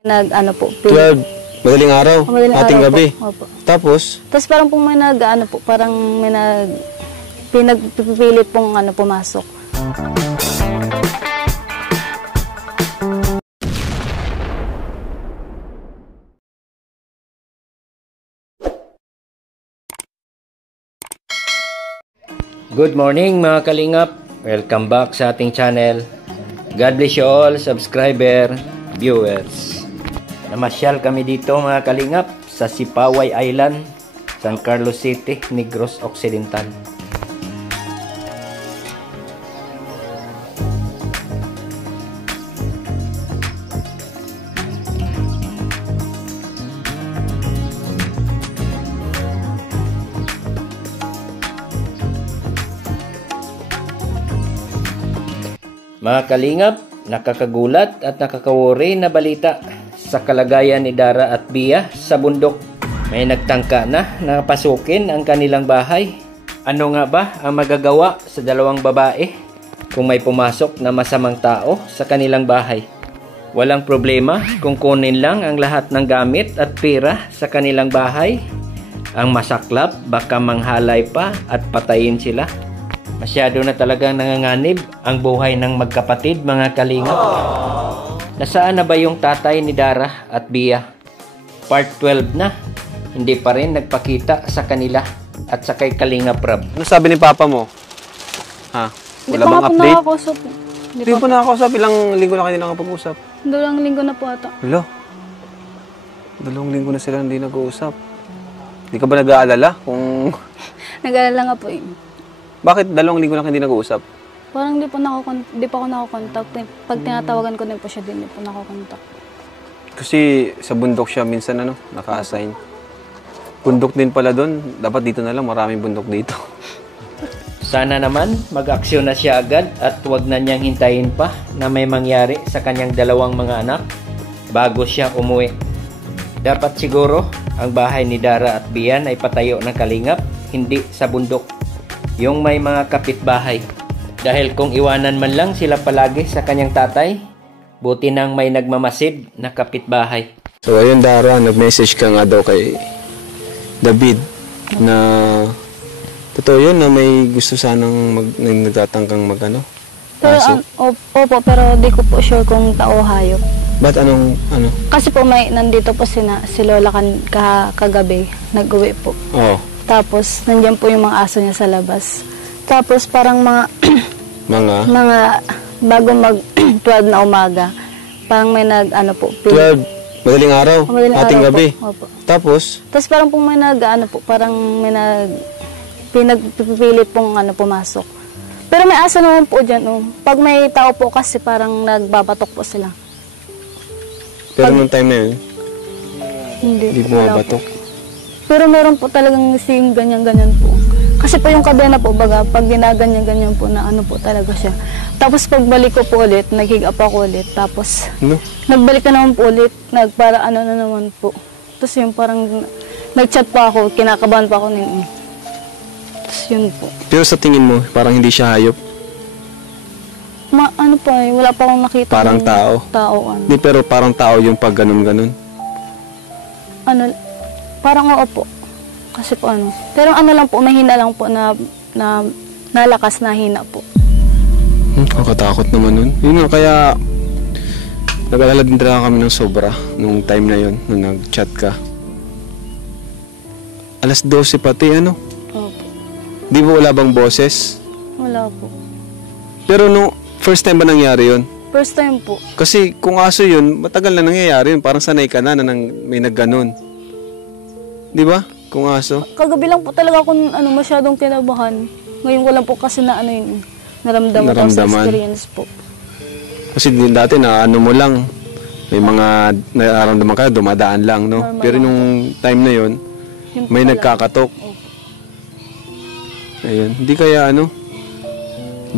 Nag-ano po. 12, madaling araw, ating gabi. Opo. Tapos Parang pong may nag-ano po, parang may pinagpipilit pong pumasok. Good morning mga kalingap. Welcome back sa ating channel. God bless you all, subscriber, viewers. Namasyal kami dito mga kalingap sa Sipaway Island, San Carlos City, Negros Occidental. Mga kalingap, nakakagulat at nakakawori na balita sa kalagayan ni Dara at Bia sa bundok. May nagtangka na pasukin ang kanilang bahay. Ano nga ba ang magagawa sa dalawang babae kung may pumasok na masamang tao sa kanilang bahay? Walang problema kung kunin lang ang lahat ng gamit at pera sa kanilang bahay. Ang masaklap baka manghalay pa at patayin sila. Masyado na talagang nanganganib ang buhay ng magkapatid mga kalingap. Nasaan na ba yung tatay ni Dara at Bia? Part 12 na. Hindi pa rin nagpakita sa kanila at sa kay Kalingap Rab. ano sabi ni Papa mo? Ha? Wala bang update? Hindi po nakakausap. Ilang linggo na kayo nakapag-usap? 2 linggo na po ata. Hello? 2 linggo na sila hindi nag-uusap. Hindi ka ba nag-aalala kung... Nag-alala nga po eh. Bakit 2 linggo lang hindi nag-uusap? Parang di pa ako nakakontakt. Pag tinatawagan ko din po siya, di po nakakontakt. Kasi sa bundok siya minsan naka-assign. Bundok din pala doon. Dapat dito na lang, maraming bundok dito. Sana naman mag-aksyon na siya agad at huwag na niyang hintayin pa na may mangyari sa kanyang dalawang mga anak bago siya umuwi. Dapat siguro ang bahay ni Dara at Bian ay patayo ng kalingap, hindi sa bundok. Yung may mga kapitbahay. Dahil kung iwanan man lang sila palagi sa kanyang tatay, buti nang may nagmamasid na kapitbahay. So ayun Dara, nag-message ka nga daw kay David na totoo yun na may gusto sanang nagtatangkang Pero opo, pero di ko po sure kung tao o hayop. Ba't ano? Kasi po nandito po si Lola kagabi, nag-uwi po. Oo. Tapos nandiyan po yung mga aso niya sa labas. Tapos parang mga bago mag 12 na umaga, parang may 12, madaling araw, ating gabi. Opo. Tapos parang may parang may pinagpipilit pong pumasok. Pero may aso naman po dyan. Pag may tao po kasi parang nagbabatok po sila. Pero nung time na yun, hindi bumabatok. Pero meron po talagang sing ganyan-ganyan po. Kasi po yung kadena po, baga, pag ginaganyan-ganyan po na po talaga siya. Tapos pagbalik ko po ulit, nag-hig up ako ulit. Tapos, nagbalik na naman po ulit, nagpara na naman po. Tapos yung parang, nag-chat pa ako, kinakabahan pa ako ng Tapos yun po. Pero sa tingin mo, parang hindi siya hayop? Wala pa akong nakita. Parang tao? Hindi, pero parang tao yung pag ganun-ganun? Parang oo po. Kasi po Pero lang po, mahina lang po na nalakas na hina po. Nakatakot naman nun. Yun nga, kaya nag-alala din talaga kami ng sobra nung time na yun, nung nag-chat ka. 12:00 pati, Opo. Di ba wala bang boses? Wala po. Pero nung first time ba nangyari yun? First time po. Kasi kung aso yun, matagal na nangyayari yun. Parang sanay ka na may nagganon. Di ba? Kung aso. Kagabi lang po talaga ako masyadong kinabahan. Ngayon ko lang po kasi yung naramdaman sa experience po. Kasi dati mo lang, may mga nararamdaman ka, dumadaan lang, no? Normal. Pero nung time na yun may nagkakatok. Ayun. Hindi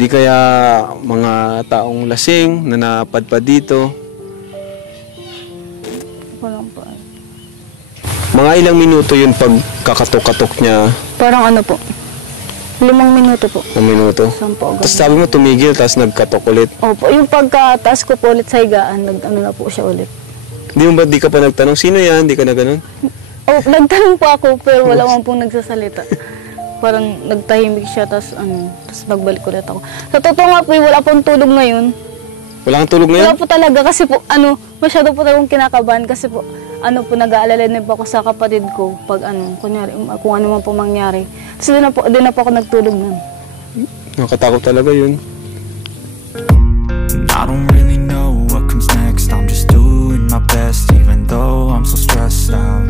kaya mga taong lasing na napadpad dito. Walang po. Mga ilang minuto yun pag kakatok-katok niya? Parang po, 5 minuto po. 5 minuto? 10 po. Tapos sabi mo tumigil, tapos nagkatok ulit? Opo, yung pagkataas ko po ulit sa higaan, na po siya ulit. Di ka pa nagtanong, sino yan? Di ka na ganun? Oh, nagtanong po ako pero wala man pong nagsasalita. Parang nagtahimik siya tapos nagbalik ulit ako. Sa totoo nga po, wala pong tulog ngayon. Wala kang tulog ngayon? Wala po talaga kasi po masyado po talagang kinakabahan kasi po nag-aalala din po ako sa kapatid ko pag kunyari kung ano man po mangyari. Tapos di na po ako nagtulog nun. Nakatakot talaga yun. I don't really know what comes next. I'm just doing my best even though I'm so stressed out.